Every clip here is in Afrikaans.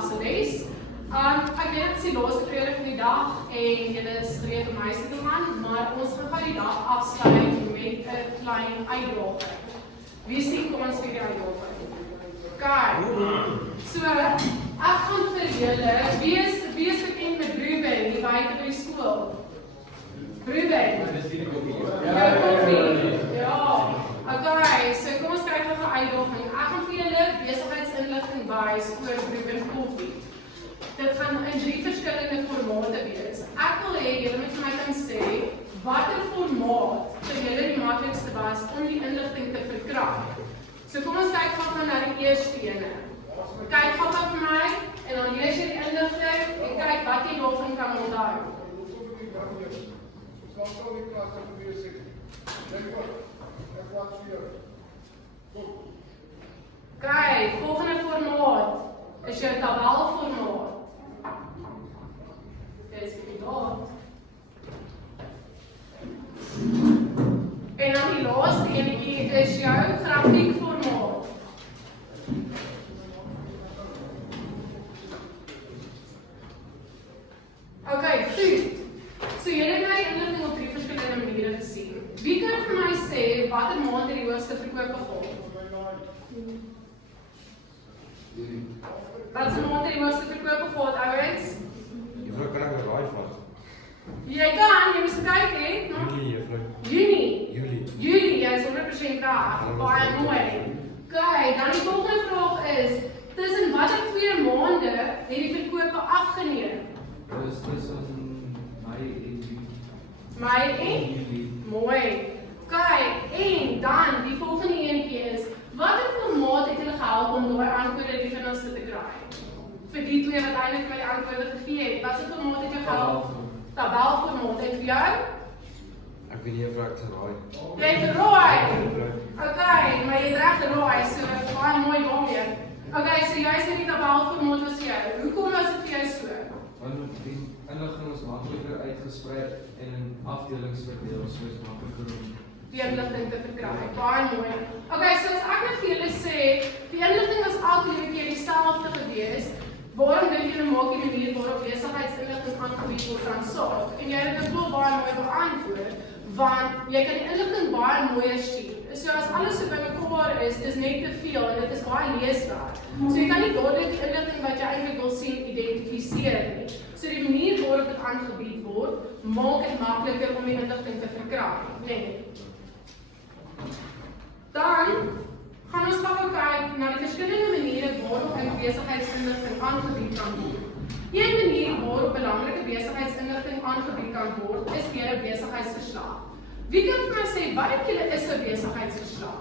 vandag se les. Ek weet dit is die laaste periode van die dag en julle is gereed om huis toe te gaan, maar ons gaan die dag afsluit met 'n klein uitdaging. Wie sien kom ons vir die uitdaging? Kyk. So, ek gaan vir julle, wie is bekend met Ruben, die buite by die skool? Ruben? Ja, koffie. Ja. Okay, so kom ons kyk gou 'n uitdaging. Ek gaan vir julle besigheidsinligting wys oor Ruben koffie. Dit gaan in 3 verskillende formate wees. Ek wil hê julle moet vir my kan sê watter formaat vir julle die maklikste was om die inligting te verkry. So kom ons kyk gou na die eerste ene. Kyk gou vir my en dan lees jy die inligting en kyk wat jy daarvan kan onthou. Kyk, volgende formaat is jou tabelformaat. Dis daar. En dan die laaste enetjie is jou grafiekformaat. Okay, goed. So julle het my inligting op 3 verskillende maniere gesien. Wie kan vir my sê watter maand het die hoogste verkope gehad? Wat se maand het die hoogste verkope gehad, ouens? Juffrou, kan ek 'n raai vat? Jy kan, jy moet kyk hè. Julie, juffrou. Julie, jy is 100% reg. Baie mooi. Okay, dan die volgende vraag is, tussen watter 2 maande het die verkope afgeneem? Dis tussen Mei en Julie. Mei en Julie. Mooi. Okay, en dan die volgende eentjie is, watter formaat het julle gehelp om daai antwoorde die vinnigste te kry? Vir die 2 wat eintlik vir die antwoorde gegee het, watse formaat het jy gehelp? Tabelformaat. En vir jou? Ek weet nie of ek dit raai. Jy het geraai. Okay, maar jy het reg geraai, so baie mooi daarmee. Okay, so jy sê die tabelformaat was jou. Hoekom was dit vir jou so? Want die inligting is makliker uitgesprei en in afdelings verdeel, so is makliker om die inligting te verkry. Baie mooi. Okay, so as ek net vir julle sê, die inligting was elke keer dieselfde gewees. Waarom dink julle maak die manier waarop besigheidsinligting aangebied word dan saak? En jy het dit wel baie mooi beantwoord, want jy kan die inligting baie mooier stuur. So as alles so bymekaar is, dis net te veel en dit is baie leesbaar. So jy kan nie dadelik die inligting wat jy eintlik wil sien identifiseer nie. So die manier waarop dit aangebied word, maak dit makliker om die inligting te verkry, nee. Dan gaan ons gou kyk na die verskillende maniere waarop besigheidsinligting aangebied kan word. Een manier waarop belangrike besigheidsinligting aangebied kan word, is deur 'n besigheidsverslag. Wie kan vir my sê wat is 'n besigheidsverslag?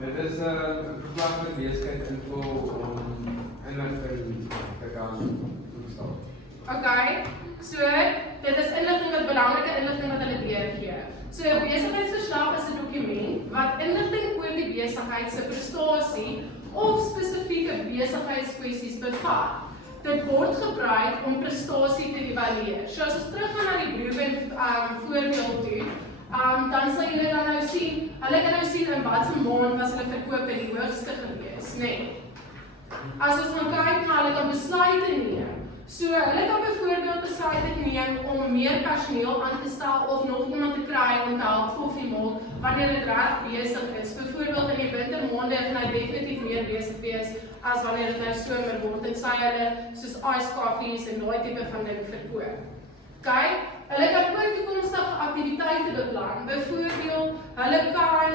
Dit is 'n verslag met besigheidsinfo om inligting te kan toestel. Okay, so dit is inligting wat belangrike inligting wat hulle deurgee. So 'n besigheidsverslag is 'n dokument wat inligting oor die besigheid se prestasie of spesifieke besigheidskwessies bevat. Dit word gebruik om prestasie te evalueer. So as ons teruggaan na die Ruben voorbeeld toe, dan sal julle dan nou sien, hulle kan nou sien in watter maand was hulle verkope die hoogste gewees, nee. As ons gaan kyk na hulle kan besluite neem. So hulle kan byvoorbeeld besluite neem om meer personeel aan te stel of nog iemand te kry om te help koffie maak wanneer dit reg besig is. Byvoorbeeld in die wintermaande gaan hy definitief meer besig wees as wanneer dit nou somer word en sy hulle soos ice coffees en daai tipe van ding verkoop. Kyk, hulle kan ook toekomstige aktiwiteite beplan. Byvoorbeeld, hulle kan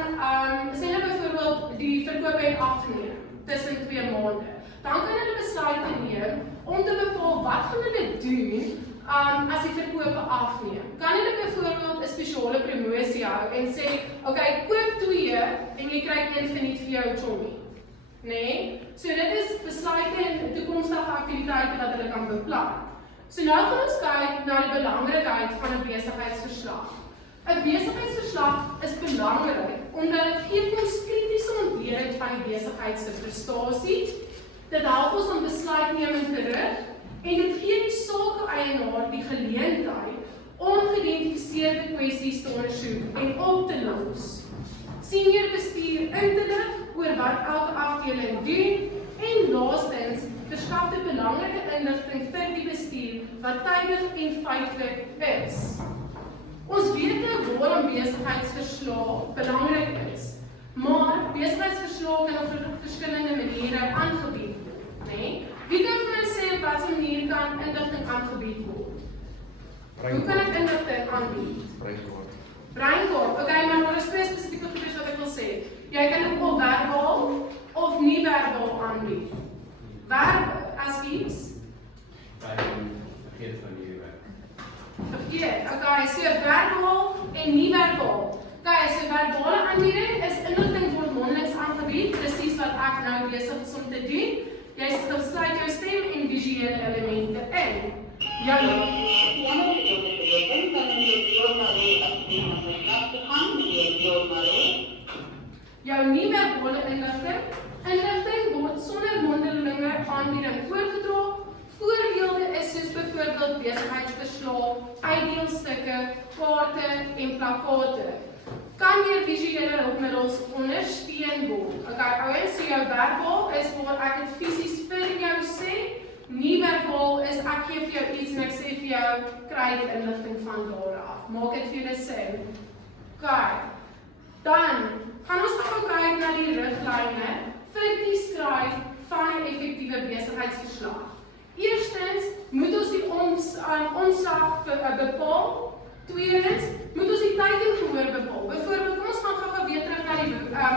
sê hulle byvoorbeeld die verkope het afgeneem tussen 2 maande. Dan kan hulle besluite neem om te bepaal wat gaan hulle doen as die verkope afneem. Kan hulle byvoorbeeld 'n spesiale promosie hou en sê, okay, koop 2 en jy kry 1 verniet vir jou chommie. Nee? So dit is besluite en toekomstige aktiwiteite wat hulle kan beplan. So nou gaan ons kyk na die belangrikheid van 'n besigheidsverslag. 'n Besigheidsverslag is belangrik omdat dit gee ons kritiese ontleding van die besigheid se prestasie. Dit help ons om besluitneming te rig en dit gee die sakeeienaar die geleentheid om geïdentifiseerde kwessies te ondersoek en op te los. Senior bestuur in te lig oor wat elke afdeling doen En laastens, verskaf dit belangrike inligting vir die bestuur wat tydig en feitelik is. Ons weet nou waarom besigheidsverslae belangrik is, maar besigheidsverslae kan op verskillende maniere aangebied word, né? Wie kan vir my sê op watter manier kan inligting aangebied word? Hoe kan ek inligting aanbied? Breinkort. Breinkort, okay, maar daar is twee spesifieke goedes wat ek wil sê. Jy kan dit of verbaal of nie verbaal aanbied. As iets? Vergeet van die werk. Vergeet, okay, so verbaal en nie verbaal. Okay, so verbale aanbieding is inligting word mondelings aangebied, presies wat ek nou besig is om te doen. Jy sluit jou stem en visuele elemente in. Jou nie-verbale inligting word sonder mondelinge aanbieding oorgedra. Voorbeelde is soos byvoorbeeld besigheidsverslae, uitdeelstukke, kaarte en plakkate. Kan deur visuele hulpmiddels ondersteun word. Okay, ouens, so jou verbaal is waar ek dit fisies vir jou sê. Nie verbaal is ek gee vir jou iets en ek sê vir jou, kry die inligting van daar af. Maak dit vir julle sin. Okay. Dan gaan ons gou kyk na die riglyne vir die skryf van 'n effektiewe besigheidsverslag. Eerstens moet ons die omslag bepaal. Tweedens moet ons die teikengehoor bepaal. Byvoorbeeld, kom ons gaan gou weer terug na die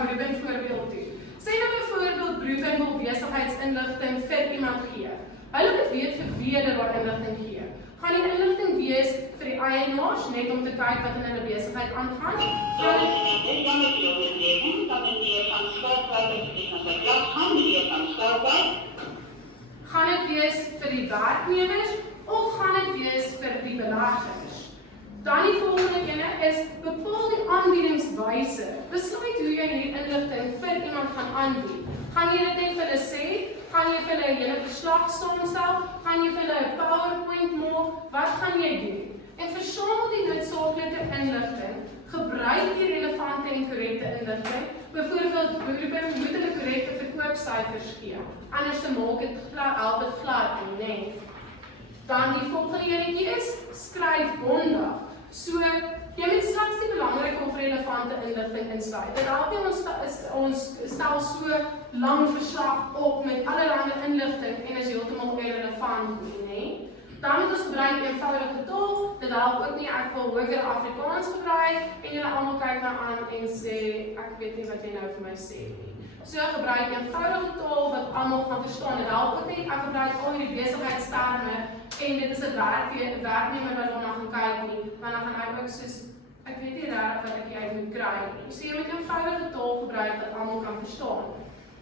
Ruben voorbeeld toe. Sê nou byvoorbeeld Ruben wil besigheidsinligting vir iemand gee. Hulle moet weet vir wie hulle daai inligting gee. Gaan die inligting wees vir die eienaars net om te kyk wat in hulle besigheid aangaan? Gaan dit wees vir die werknemers of gaan dit wees vir die beleggers? Dan die volgende ene is bepaal die aanbiedingswyse. Besluit hoe jy hierdie inligting vir iemand gaan aanbied. Gaan jy dit net vir hulle sê? Gaan jy vir hulle 'n hele verslag saamstel? Gaan jy vir hulle 'n PowerPoint maak? Wat gaan jy doen? En versamel die noodsaaklike inligting. Gebruik die relevante en korrekte inligting. Byvoorbeeld, Ruben moet hulle korrekte verkoopsyfers gee. Anders maak dit help dit glad nie, né? Dan die volgende enetjie is skryf bondig. So, jy moet slegs die belangrike of relevante inligting insluit. Dit help nie ons stel so lang verslag op met allerlei inligting en is heeltemal irrelevant nie, né? Dan moet ons gebruik eenvoudige taal. Dit help ook nie ek wil hoër Afrikaans gebruik en julle almal kyk my aan en sê ek weet nie wat jy nou vir my sê nie. So gebruik eenvoudige taal wat almal gaan verstaan. Dit help ook nie ek gebruik al hierdie besigheidsterme en dit is 'n werknemer wat daarna gaan kyk nie, want dan gaan ek ook soos ek weet nie regtig wat ek uit moet kry nie. So jy moet eenvoudige taal gebruik wat almal kan verstaan.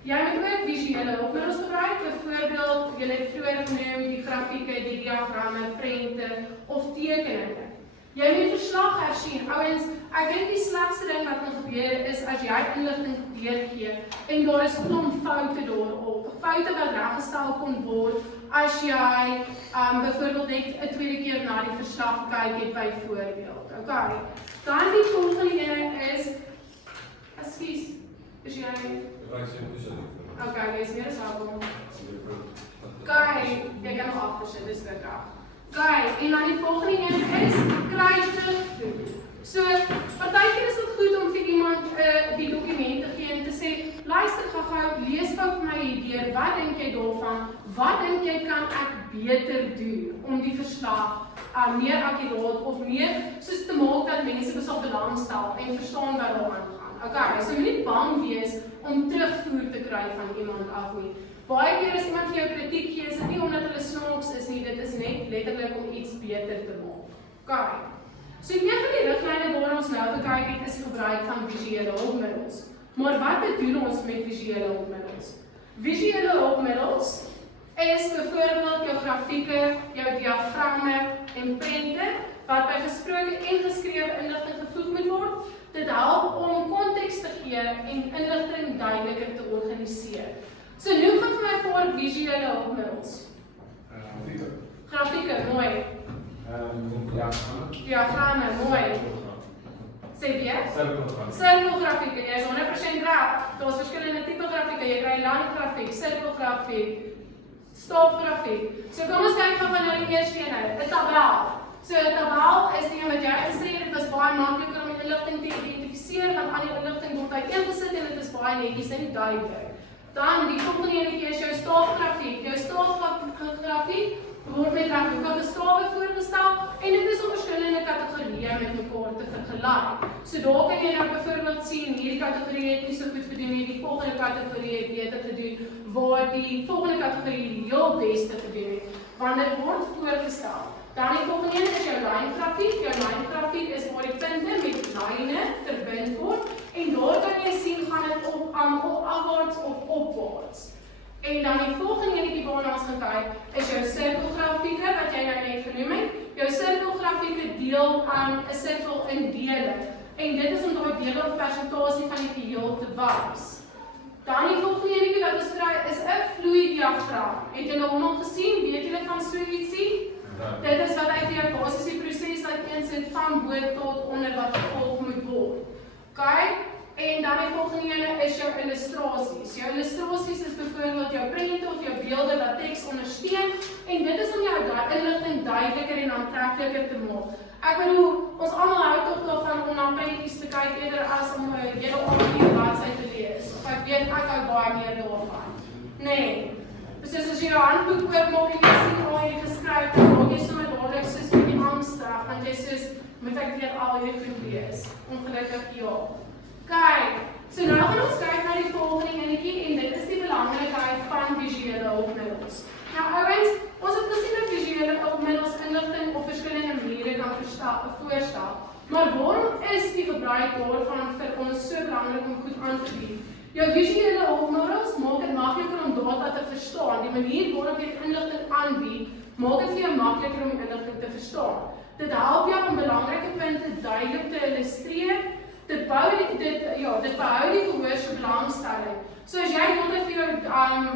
Jy moet ook visuele hulpmiddels gebruik, byvoorbeeld jy het vroeër genoem die grafieke, die diagramme, prente of tekeninge. Jy moet verslag hersien. Ouens, ek dink die slegste ding wat kan gebeur is as jy inligting deurgee en daar is 'n klomp foute daarop. Foute wat reggestel kon word as jy byvoorbeeld net 'n tweede keer na die verslag kyk het byvoorbeeld. Okay. Dan die volgende ene is ekskuus. Is jy okay, jy is meer as welkom. Okay, jy kan nog afgesit, dis reg. Okay, en dan die volgende ene is kry terugvoer. So, partykeer is dit goed om vir iemand die dokument te gee en te sê, luister gou, lees gou vir my hierdeur, wat dink jy daarvan? Wat dink jy kan ek beter doen om die verslag meer akkuraat of meer soos te maak dat mense besal belangstel en verstaan wat daar aangaan? Okay, so moenie bang wees om terugvoer te kry van iemand af nie. Baie keer as iemand vir jou kritiek gee, is dit nie omdat hulle snaaks is nie, dit is net letterlik om iets beter te maak. Okay. So een van die riglyne waar ons nou gekyk het, is die gebruik van visuele hulpmiddels. Maar wat bedoel ons met visuele hulpmiddels? Visuele hulpmiddels is byvoorbeeld jou grafieke, jou diagramme en prente, wat by gesproke en geskrewe inligting gevoeg moet word. Dit help om konteks te gee en inligting duideliker te organiseer. So noem vir my 'n paar visuele hulpmiddels. Grafieke, mooi. Diagramme, mooi. Sê weer? Sirkelgrafieke, jy is 100% reg. daar's verskillende tipe grafieke. Jy kry landgrafiek, sirkelgrafiek, stofgrafiek. So kom ons kyk gou van die eerste een, 'n tabel. So 'n tabel is die een wat jy geïnstreer, dit was baie makliker om die inligting te identifiseer, want al die inligting word uiteengesit en dit is baie netjies en duidelik. Dan die volgende enetjie is jou stofgrafiek. Jou stofgrafiek word met rechthoekige stawe voorgestel en dit is om verskillende kategorieë met mekaar te vergelyk. So daar kan jy nou byvoorbeeld sien, hierdie kategorie het nie so goed gedoen nie, die volgende kategorie het beter gedoen, waar die volgende kategorie die heel beste gedoen het, want dit word voorgestel. Dan die volgende een is jou lyngrafiek. Jou lyngrafiek is waar die punte met lyne verbind word en daar kan jy sien gaan dit op afwaarts of opwaarts. En dan die volgende enetjie waarna ons gaan kyk is jou sirkelgrafieke wat jy nou net genoem het. Jou sirkelgrafieke deel 'n sirkel in dele en dit is om daai dele of persentasie van die geheel te wys. Dan die volgende enetjie wat ons kry is 'n vloeidiagram. Het julle hom al gesien? Weet julle van so ietsie? Dit is wat hy vir jou basies die proses uiteensit van bo tot onder wat gevolg moet word. Okay? En dan die volgende ene is jou illustrasies. Jou illustrasies is byvoorbeeld jou prente of jou beelde wat teks ondersteun en dit is om jou inligting duideliker en aantrekliker te maak. Ek bedoel, ons almal hou tog daarvan om na prentjies te kyk eerder as om 'n hele A4 bladsy te lees. Of ek weet ek hou baie meer daarvan. Nee. Dus as jy jou handboek oopmaak en jy sien al hierdie geskryf, dan raak jy sommer dadelik soos 'n bietjie angstig, want jy soos, moet ek weer al hierdie goed lees? Ongelukkig ja. Kyk, so nou gaan ons kyk na die volgende enetjie en dit is die belangrikheid van visuele hulpmiddels. Nou ouens, ons het gesien dat visuele hulpmiddels inligting op verskillende maniere kan voorstel, maar waarom is die gebruik daarvan vir ons so belangrik om goed aan te bied? Jou visuele hulpmiddels maak dit makliker om data te verstaan. Die manier waarop jy inligting aanbied, maak dit vir jou makliker om inligting te verstaan. Dit help jou om belangrike punte duidelik te illustreer. Dit behou die gehoor se belangstelling. So as jy heeltyd vir jou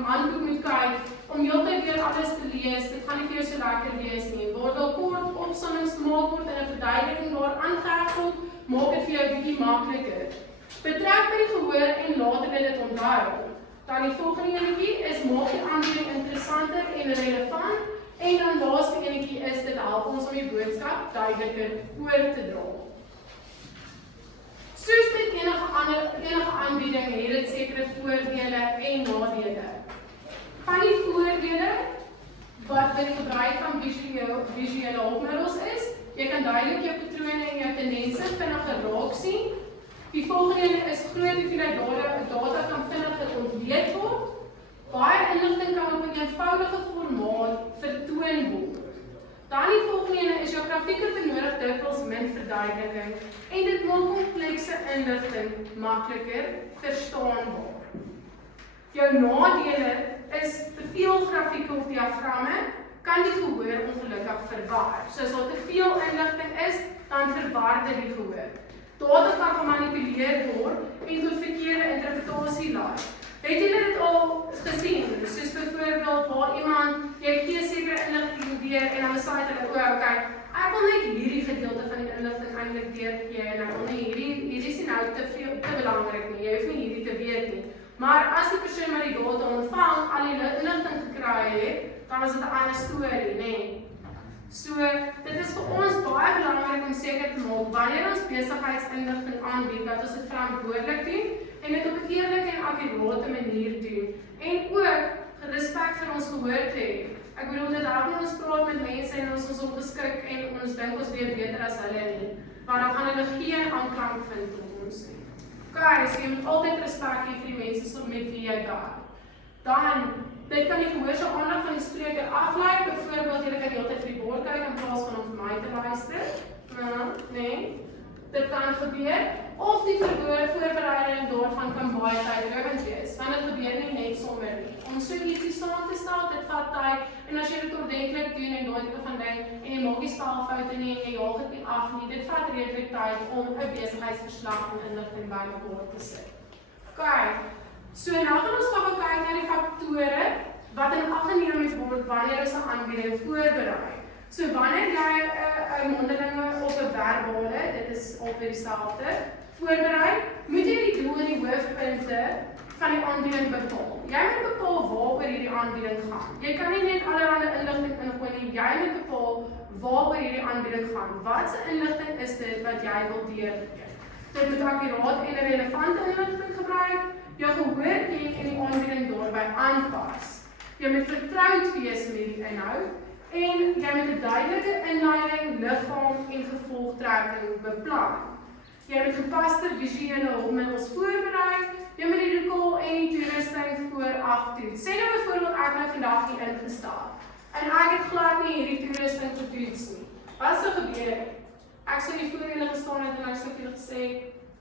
handboek moet kyk, om heeltyd weer alles te lees, dit gaan nie vir jou so lekker wees nie. Waar daar kort opsommings gemaak word en 'n verduideliking daar aangeheg word, maak dit vir jou 'n bietjie makliker. Betrek by die gehoor en laat hulle dit onthou. Dan die volgende enetjie is maak die aanbieding interessanter en relevant. En dan laaste enetjie is dit help ons om die boodskap duideliker oor te dra. Soos met enige aanbieding het dit sekere voordele en nadele. Van die voordele wat by die gebruik van visuele hulpmiddels is, jy kan duidelik jou patrone en jou tendense vinniger raak sien. Die volgende is groot hoeveelheid data kan vinniger ontleed word. Baie inligting kan op 'n eenvoudige formaat vertoon word. Dan die volgende is jou grafieke benodig dikwels min verduideliking en dit maak komplekse inligting makliker verstaanbaar. Jou nadele is te veel grafieke of diagramme kan die gehoor ongelukkig verwar. So as daar te veel inligting is, dan verwar dit die gehoor. Data kan gemanipuleer word en tot verkeerde interpretasie lei. Het julle dit al gesien? Soos byvoorbeeld waar iemand, jy gee sekere inligting weer en dan sê hulle, okay, ek wil net hierdie gedeelte van die inligting eintlik deurgee en ek wil nie hierdie is nie nou te belangrik nie, jy hoef nie hierdie te weet nie. Maar as die persoon wat die data ontvang al die inligting gekry het, dan is dit 'n ander storie, nê? So, dit is vir ons baie belangrik om seker te maak wanneer ons besigheidsinligting aanbied dat ons dit verantwoordelik doen en dit op 'n eerlike en akkurate manier doen en ook respek vir ons gehoor te hê. Ek bedoel dit help nie ons praat met mense en ons is ongeskik en ons dink ons weet beter as hulle nie, want dan gaan hulle geen aanklank vind op ons nie. Okay, so jy moet altyd respek hê vir die mense met wie jy werk. Dan dit kan die gehoor se aandag van die spreker aflei, byvoorbeeld jy kan heeltyd vir die bord kyk in plaas van om vir my te luister. Nee, dit kan gebeur, of die voorbereiding daarvan kan baie tydrowend wees, want dit gebeur nie net sommer nie. Om so ietsie saam te stel, dit vat tyd, en as jy dit ordentlik doen en daai tipe van ding, en jy maak nie spelfoute nie en jy jaag dit nie af nie, dit vat redelik tyd om 'n besigheidsverslag en inligting bymekaar te sit. Okay. So nou gaan ons gou kyk na die faktore wat in ag geneem moet word wanneer ons 'n aanbieding voorberei. So wanneer jy 'n mondelinge of 'n verbale, dit is albei dieselfde, voorberei, moet jy die doel en die punte van die aanbieding bepaal. Jy moet bepaal waaroor hierdie aanbieding gaan. Jy kan nie net allerlei inligting ingooi nie, jy moet bepaal waaroor hierdie aanbieding gaan. Wat se inligting is dit wat jy wil deurgee? Dit moet akkuraat en relevante inligting gebruik, jou gehoor ken en die aanbieding daarbey aanpas. Jy moet vertroud wees met die inhoud en jy moet 'n duidelike inleiding, liggaam en gevolgtrekking beplan. Jy moet gepaste visuele hulpmiddels voorberei. Jy moet die lokaal en die toerusting vooraf toets. Sê nou byvoorbeeld ek nou vandag hier ingestap en ek het glad nie hierdie toerusting getoets nie. Wat sou gebeur? Ek sou nie voor julle gestaan het en ek sou vir julle gesê,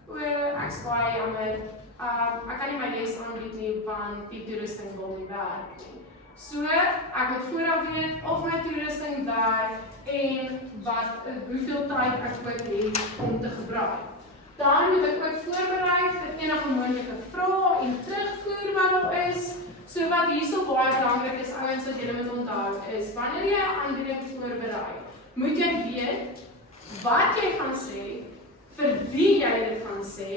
o, ek is baie jammer, ek kan nie my les aanbied nie want die toerusting wil nie werk nie. So, ek moet vooraf weet of my toerusting werk en hoeveel tyd ek ook het om te gebruik. Dan moet ek ook voorberei vir enige moontlike vrae en terugvoer wat daar is. So wat hierso baie belangrik is, ouens, wat julle moet onthou, is wanneer jy 'n aanbieding voorberei, moet jy weet wat jy gaan sê, vir wie jy dit gaan sê,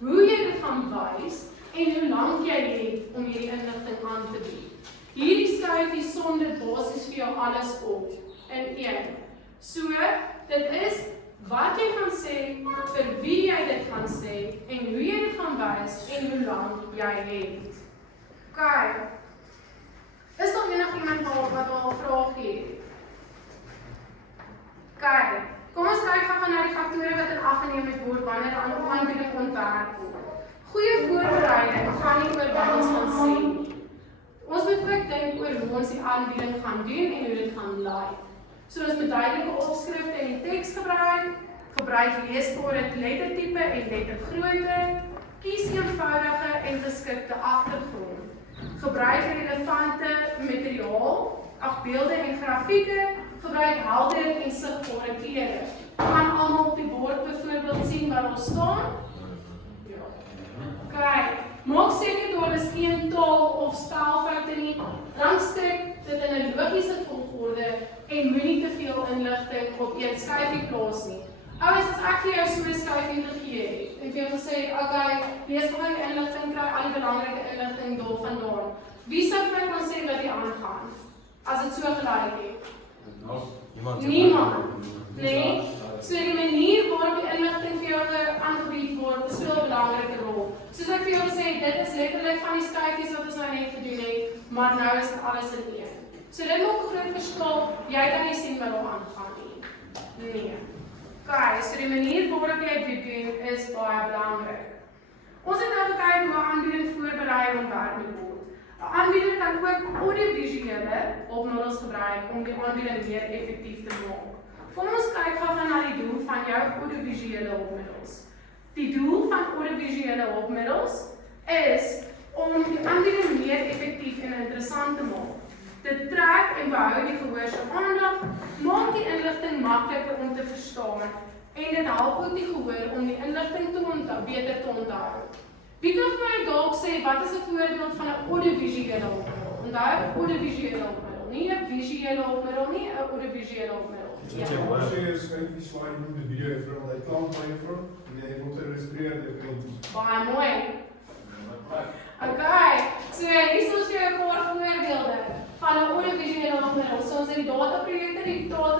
hoe jy dit gaan wys en hoe lank jy het om hierdie inligting aan te bied. Hierdie skryf jy som dit basies vir jou alles op in een. So, dit is wat jy gaan sê, vir wie jy dit gaan sê en hoe jy dit gaan wys en hoe lank jy het. OK. Is daar enigiemand wat al 'n vraag het? OK. Kom ons kyk gou na die faktore wat in ag geneem moet word wanneer 'n aanbieding ontwerp word. Goeie voorbereiding gaan nie oor wat ons gaan sê nie. Ons moet ook dink oor hoe ons die aanbieding gaan doen en hoe dit gaan lyk. So ons moet duidelike opskrifte en die teks gebruik leesbare lettertipe en lettergrootte, kies eenvoudige en geskikte agtergrond. Gebruik relevante materiaal, beelde en grafieke, gebruik helder en sigbare kleure. Kan almal op die bord byvoorbeeld sien wat daar staan? Ja. OK. Maak seker daar is geen taal of spelfoute nie. Rangstuk dit in 'n logiese volgorde en moenie te veel inligting op een skyfie plaas nie. Ouens, as ek vir jou so 'n skyfie gegee het en vir jou gesê het, OK, lees gou die inligting, kry al die belangrike inligting daarvandaan. Wie sou vir my kan sê wat hier aangaan? As dit so gelyk het? Niemand. Nee. So die manier waarop die inligting vir jou aangebied word, speel 'n belangrike rol. Soos ek vir jou gesê het, dit is letterlik van die skyfies wat ons nou net gedoen het, maar nou is dit alles in een. So dit maak 'n groot verskil. Jy kan nie sien wat daar aangaan nie. Nee. OK, so die manier waarop jy dit doen is baie belangrik. Ons het nou gekyk hoe 'n aanbieding voorberei en ontwerp moet word. 'n Aanbieder kan ook audiovisuele hulpmiddels gebruik om die aanbieding meer effektief te maak. Kom ons kyk gou na die doel van jou audiovisuele hulpmiddels. Die doel van audiovisuele hulpmiddels is om die aanbieding meer effektief en interessant te maak. Dit trek en behou die gehoor se aandag, maak die inligting makliker om te verstaan en dit help ook die gehoor om die inligting beter te onthou. Wie kan vir my dalk sê wat is 'n voorbeeld van 'n audiovisuele hulpmiddel? Onthou, audiovisuele hulpmiddel, nie 'n visuele hulpmiddel nie, 'n audiovisuele hulpmiddel. Ja, as jy 'n skyfie swaai met 'n video vir al die klank by jou en jy moet illustreer die prentjies. Baie mooi. Okay, so hier is ons jou 'n paar voorbeelde van 'n audiovisuele hulpmiddel. So ons het die dataprojektor,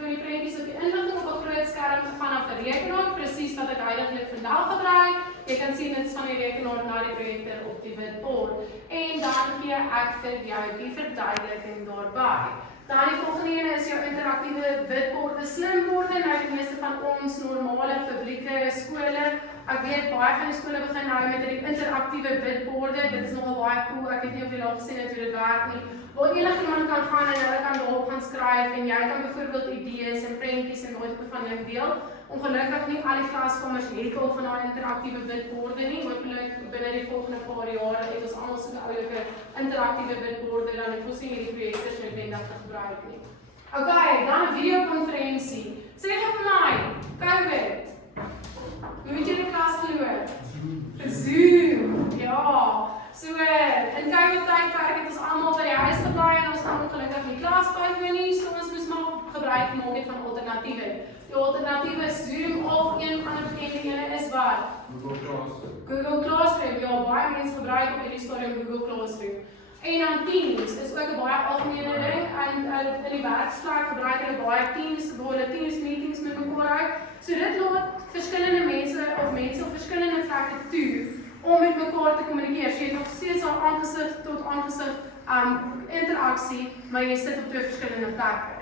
vir die prentjies op die inligting op 'n groot skerm vanaf 'n rekenaar, presies wat ek heiliglik vandag gebruik. Jy kan sien dit is van die rekenaar na die projektor op die witbord. En dan gee ek vir jou die verduideliking daarby. Dan die volgende ene is jou interaktiewe witborde, slimborde. Nou die meeste van ons normale publieke skole. Ek weet baie van die skole begin nou met die interaktiewe witborde. Dit is nogal baie cool. Ek weet nie of julle al gesien het hoe dit werk nie. Waar enigiemand kan gaan en hulle kan daarop gaan skryf en jy kan byvoorbeeld idees en prentjies en daai tipe van ding deel. Ongelukkig nie al die klaskamers het al van daai interaktiewe witborde nie. Hoopelik binne die volgende paar jare het ons almal so 'n oulike interaktiewe witborde dan het ons nie hierdie projekte noodwendig te gebruik nie. Okay, dan 'n videokonferensie. Sê gou vir my, COVID. Hoe het jy die klas geloop? Zoom. Ja. So in COVID-tydperk het ons almal by die huis gebly en ons kon ongelukkig nie klas bywoon nie, so ons moes maar gebruik maak van alternatiewe. Die alternatiewe Zoom of een van die bekende ene is wat? Google Classroom. Google Classroom, ja, baie mense gebruik op hierdie stadium Google Classroom. En dan Teams is ook 'n baie algemene ding en in die werksplek gebruik hulle baie Teams waar hulle Teams meetings met mekaar hou. So dit laat verskillende mense op verskillende plekke toe om met mekaar te kommunikeer. So jy het nog steeds al aangesig tot aangesig interaksie, maar jy sit op 2 verskillende plekke.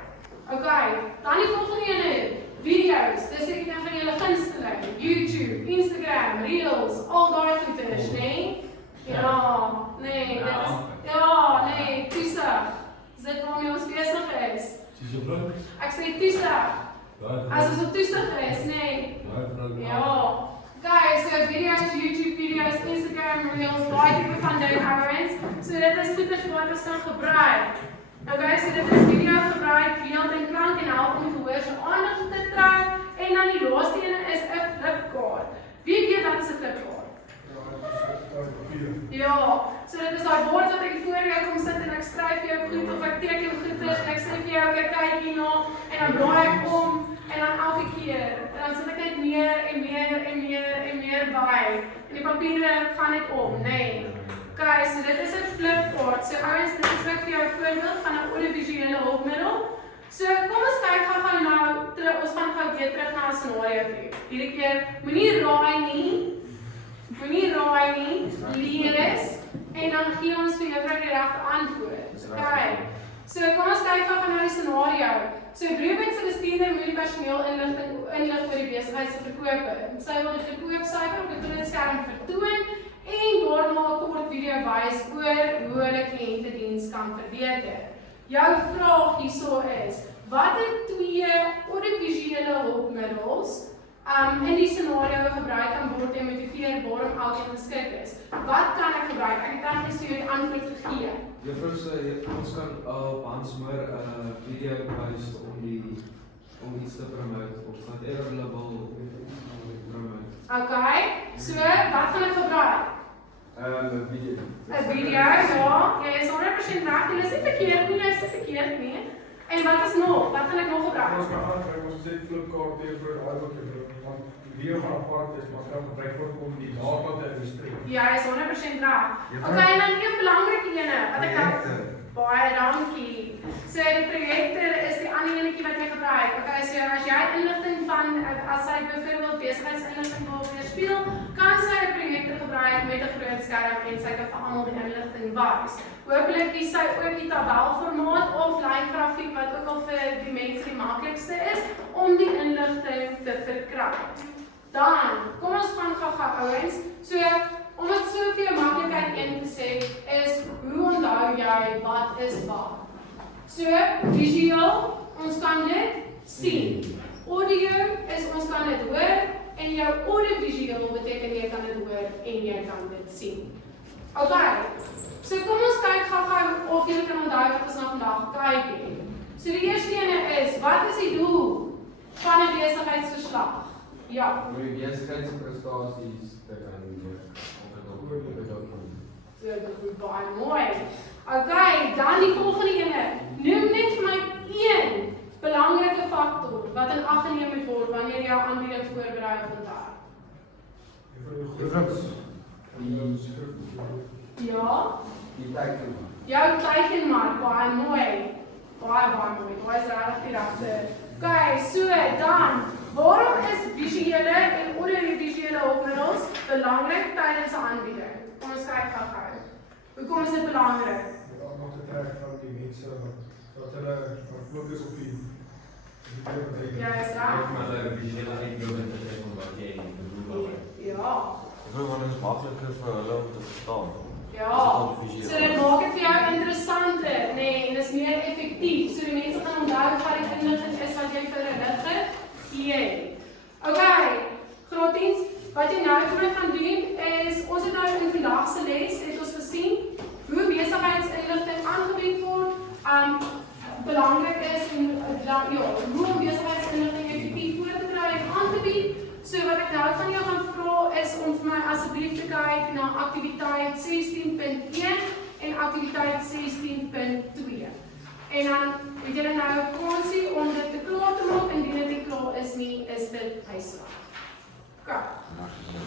Okay, dan die volgende ene, video's. Dis ek een van julle gunsteling. YouTube, Instagram, Reels, al daai goeders, nee? Ja, nee, dit is nee, toesig. Is dit waarmee ons besig is? Ek sê toesig. As ons op toesig is, nee. Ja. Okay, so video's, YouTube video's, Instagram Reels, daai tipe van ding ouens. So dit is goeders wat ons kan gebruik. Okay, so dit is video gebruik, beeld en klank en help om die gehoor se aandag te trek. En dan die laaste een is 'n flipkaart. Wie weet wat is 'n flipkaart? Ja, so dit is daai bord wat ek voor jou kom sit en ek skryf vir jou goed of ek teken goeders en ek sê vir jou kyk hierna en dan draai ek om en dan elke keer en dan sit ek net meer en meer by en die papiere gaan net om, nee. Okay, so dit is 'n flipkaart. So ouens, dit is ook vir jou 'n voorbeeld van 'n audiovisuele hulpmiddel. So kom ons kyk gou nou, ons gaan gou weer terug na 'n scenario toe. Hierdie keer moenie raai nie, lees en dan gee ons vir juffrou die regte antwoord. Okay. So kom ons kyk gou na die scenario. So Ruben se bestuurder moet die personeel inlig oor die besigheid se verkope. Sy wil die verkoopsyfer op die toonetskerm vertoon en daarna 'n kort video wys oor hoe hulle kliëntediens kan verbeter. Jou vraag hierso is: watter 2 audiovisuele hulpmiddels in die scenario gebruik kan word om te motiveer waarom elkeen geskik is? Wat kan ek gebruik? Ek het tegnies vir die antwoord gegee. Juffrou sê ons kan op Hansmoor 'n video wys om iets te promote of whatever hulle wil promote. Okay, so wat gaan ek gebruik? 'n video. 'n Video, ja. Jy is 100% reg. Dit is nie verkeerd nie. En wat is nog? Wat gaan ek nog gebruik? Ons kan aankry, ons sê flipkaart weer vir daai wat jy wil, want die video gaan apart is, maar kan gebruik word om die data te illustreer. Ja, jy is 100% reg. Okay, en dan 'n belangrike ene wat ek baie dankie. So die projektor is die ander enetjie wat jy gebruik. Okay, so as jy inligting van as jy byvoorbeeld besigheidsinligting wil weerspieël, kan sy 'n projektor gebruik met 'n groot skerm en sy kan vir almal die inligting wys. Hoopelik kies sy ook die tabelformaat of lyn grafiek wat ook al vir die mense die maklikste is om die inligting te verkry. Dan, kom ons gaan gou ouens. So om dit so vir jou maklikheid een te sê, is hoe onthou jy wat is wat? So, visueel, ons kan dit sien. Audio is ons kan dit hoor en jou audiovisueel beteken jy kan dit hoor en jy kan dit sien. Okay, so kom ons kyk gou of jy kan onthou wat ons nou vandag kyk het. So die eerste ene is, wat is die doel van 'n besigheidsverslag? Ja. Om die besigheidsprestasies te kan So, dit is baie mooi. Okay, dan die volgende ene. Noem net vir my 1 belangrike faktor wat in ag geneem moet word wanneer jy jou aanbieding voorberei of ontwerp. Ja. die tekenmark. Jou tekenmark, baie mooi. Baie mooi. Baie is regtig die regte. Okay, so dan, waarom is visuele en audiovisuele hulpmiddels belangrik tydens 'n aanbieding? Kom ons kyk gou. Hoekom is dit belangrik? Om te trek van die mense wat hulle fokus op die Ja, is reg? Maar hulle visuele uitdrukking te kry van wat jy bedoel. Ja. Ek wil want dit is makliker vir hulle om te verstaan. Ja. So dit maak dit vir jou interessanter, nee, en dis meer effektief. So die mense gaan onthou wat die inligting is wat jy vir hulle gee. Okay. Grootdiens, wat jy nou vir my gaan doen is ons het nou in vandag se les het ons gesien hoe besigheidsinligting aangebied word, belangrik is en hoe om besigheidsinligting effektief voor te kry en aan te bied. So wat ek nou van jou gaan vra is om vir my asseblief te kyk na aktiwiteit 16.1 en aktiwiteit 16.2. En dan het julle nou 'n kansie om dit te klaar te maak, indien dit nie klaar is nie, is dit huiswerk. Okay.